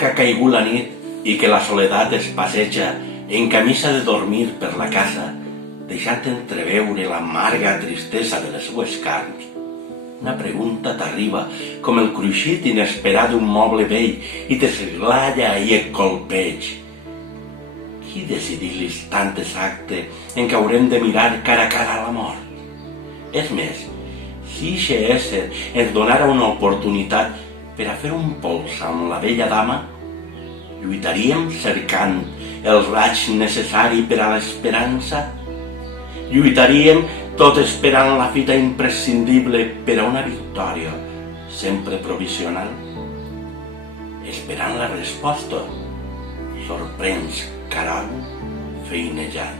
que ha caigut la nit i que la soledat es passeja en camisa de dormir per la casa, deixant entreveure l'amarga tristesa de les seues carns, una pregunta t'arriba com el cruixit inesperat d'un moble vell i t'esglalla i et colpeig. Qui decidís l'instant exacte en què haurem de mirar cara a cara a la mort? És més, si eixe ésser ens donara una oportunitat per a fer un pols amb la vella dama, lluitaríem cercant el raig necessari per a l'esperança? Lluitaríem tot esperant la fita imprescindible per a una victòria, sempre provisional? Esperant la resposta, sorprens Carol feinejant.